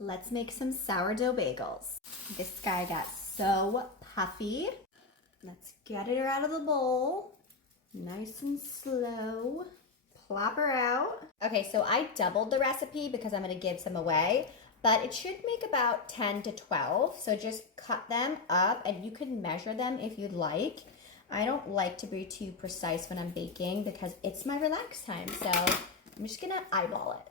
Let's make some sourdough bagels. This guy got so puffy. Let's get her out of the bowl. Nice and slow. Plop her out. Okay, so I doubled the recipe because I'm gonna give some away, but it should make about 10 to 12. So just cut them up and you can measure them if you'd like. I don't like to be too precise when I'm baking because it's my relax time. So I'm just gonna eyeball it.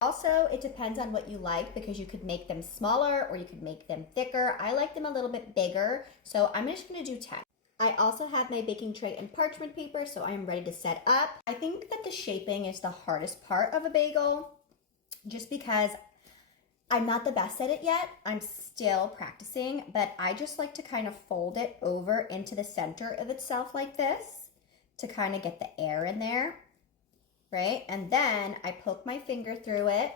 Also, it depends on what you like because you could make them smaller or you could make them thicker. I like them a little bit bigger, so I'm just gonna do 10. I also have my baking tray and parchment paper, so I am ready to set up. I think that the shaping is the hardest part of a bagel, just because I'm not the best at it yet. I'm still practicing, but I just like to kind of fold it over into the center of itself like this to kind of get the air in there. Right? And then I poke my finger through it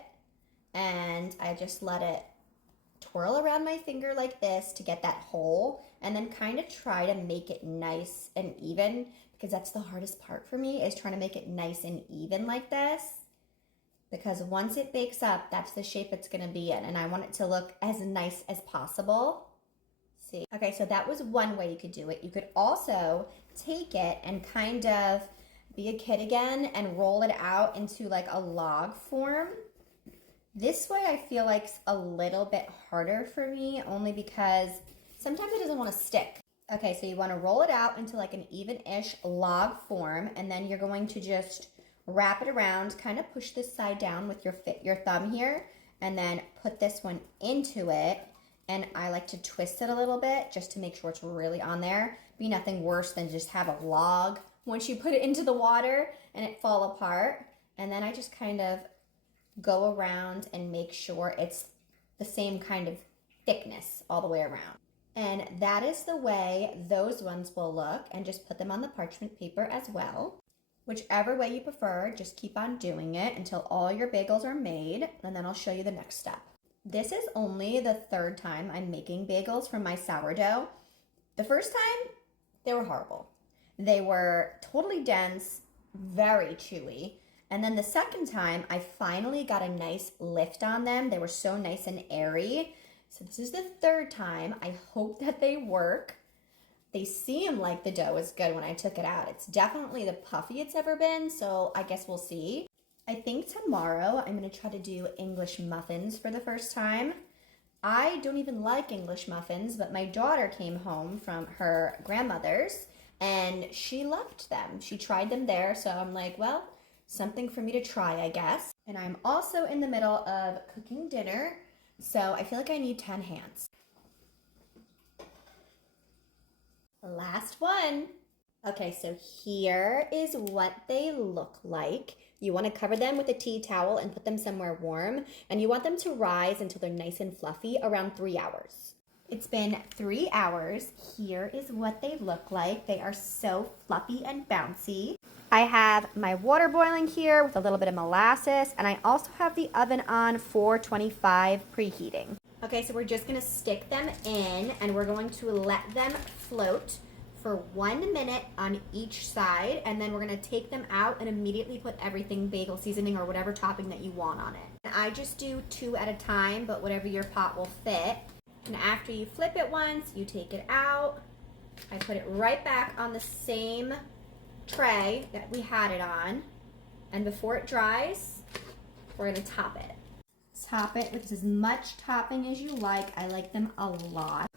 and I just let it twirl around my finger like this to get that hole and then kind of try to make it nice and even because that's the hardest part for me is trying to make it nice and even like this because once it bakes up, that's the shape it's going to be in and I want it to look as nice as possible. See? Okay, so that was one way you could do it. You could also take it and kind of be a kid again and roll it out into like a log form. This way I feel like it's a little bit harder for me only because sometimes it doesn't want to stick. Okay, so you want to roll it out into like an even-ish log form and then you're going to just wrap it around, kind of push this side down with your thumb here and then put this one into it. And I like to twist it a little bit just to make sure it's really on there. Be nothing worse than just have a log once you put it into the water and it fall apart. And then I just kind of go around and make sure it's the same kind of thickness all the way around. And that is the way those ones will look, and just put them on the parchment paper as well. Whichever way you prefer, just keep on doing it until all your bagels are made, and then I'll show you the next step. This is only the third time I'm making bagels from my sourdough. The first time, they were horrible. They were totally dense, very chewy. And then the second time, I finally got a nice lift on them. They were so nice and airy. So this is the third time. I hope that they work. They seem like the dough is good when I took it out. It's definitely the puffiest it's ever been, so I guess we'll see. I think tomorrow I'm gonna try to do English muffins for the first time. I don't even like English muffins, but my daughter came home from her grandmother's and she loved them. She tried them there, so I'm like, well, something for me to try, I guess. And I'm also in the middle of cooking dinner, so I feel like I need 10 hands. Last one. Okay, so here is what they look like. You want to cover them with a tea towel and put them somewhere warm, and you want them to rise until they're nice and fluffy around 3 hours. It's been 3 hours. Here is what they look like. They are so fluffy and bouncy. I have my water boiling here with a little bit of molasses, and I also have the oven on 425 preheating. Okay, so we're just gonna stick them in and we're going to let them float for 1 minute on each side, and then we're gonna take them out and immediately put everything, bagel seasoning or whatever topping that you want on it. And I just do 2 at a time, but whatever your pot will fit. And after you flip it once, you take it out. I put it right back on the same tray that we had it on. And before it dries, we're gonna top it. Top it with as much topping as you like. I like them a lot.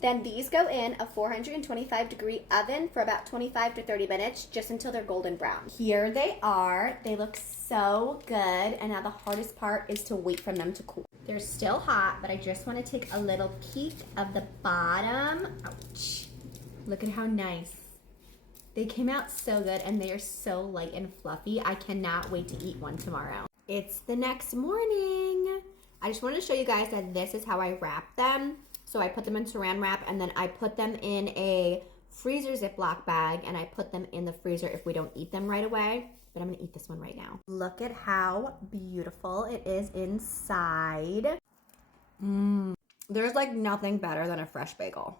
Then these go in a 425-degree oven for about 25 to 30 minutes, just until they're golden brown. Here they are. They look so good, and now the hardest part is to wait for them to cool. They're still hot, but I just want to take a little peek of the bottom. Ouch. Look at how nice. They came out so good, and they are so light and fluffy. I cannot wait to eat one tomorrow. It's the next morning. I just wanted to show you guys that this is how I wrap them. So I put them in saran wrap, and then I put them in a freezer Ziploc bag, and I put them in the freezer if we don't eat them right away. But I'm gonna eat this one right now. Look at how beautiful it is inside. There's like nothing better than a fresh bagel.